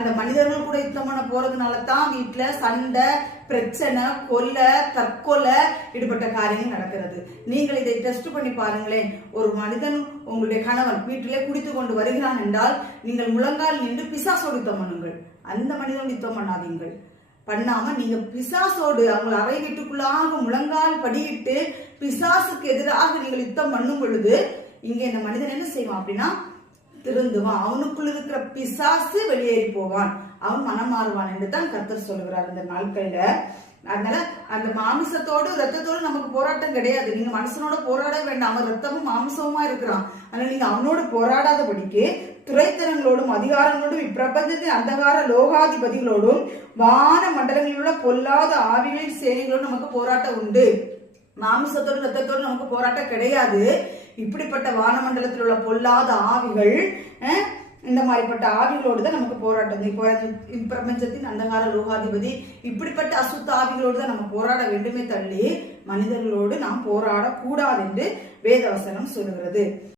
அந்த மனிதர்கள் கூட யுத்தம் பண்ண போறதுனால தான் வீட்டுல சண்டை, பிரச்சனை, கொலை, தற்கொலை ஈடுபட்ட காரியங்கள் நடக்கிறது. நீங்கள் இதை டெஸ்ட் பண்ணி பாருங்களேன். ஒரு மனிதன், உங்களுடைய கணவன் வீட்டிலே குடித்து கொண்டு வருகிறான் என்றால் நீங்கள் முழங்கால் நின்று பிசாசோடு யுத்தம் பண்ணுங்கள். அந்த மனிதன் யுத்தம் பண்ணாதீங்கள். பண்ணாம நீங்க பிசாசோடு அவங்க அறை வீட்டுக்குள்ளாக முழங்கால் படியிட்டு பிசாசுக்கு எதிராக நீங்கள் யுத்தம் பண்ணும் பொழுது இங்க இந்த மனிதன் என்ன செய்வான் அப்படின்னா திருந்துவான். அவனுக்குள்ள இருக்கிற பிசாசு வெளியேறி போவான், அவன் மனம் மாறுவான் என்று தான் கர்த்தர் சொல்லுகிறார் இந்த நாட்கள்ல. அதனால அந்த மாமிசத்தோடு ரத்தத்தோடு நமக்கு போராட்டம் கிடையாது. நீங்க மனுஷனோட போராட வேண்டாம், அவன் ரத்தமும் மாமிசமுமா இருக்கிறான். அதனால நீங்க அவனோடு போராடாதபடிக்கு துரைத்தனங்களோடும் அதிகாரங்களோடும் இப்பிரபஞ்சத்தின் அந்தகார லோகாதிபதிகளோடும் வான மண்டலங்களில் உள்ள பொல்லாத ஆவிகளின் சேனைகளோடும் நமக்கு போராட்டம் உண்டு. மாமிசத்தோடு ரத்தத்தோடு நமக்கு போராட்டம் கிடையாது. இப்படிப்பட்ட வானமண்டலத்தில் உள்ள பொல்லாத ஆவிகள், இந்த மாதிரிப்பட்ட ஆவிகளோடு தான் நமக்கு போராட்டம். இப்போ பிரபஞ்சத்தின் அந்தகார லோகாதிபதி இப்படிப்பட்ட அசுத்த ஆவிகளோடு தான் நம்ம போராட வேண்டுமே தள்ளி மனிதர்களோடு நாம் போராடக்கூடாது என்று வேதவசனம் சொல்லுகிறது.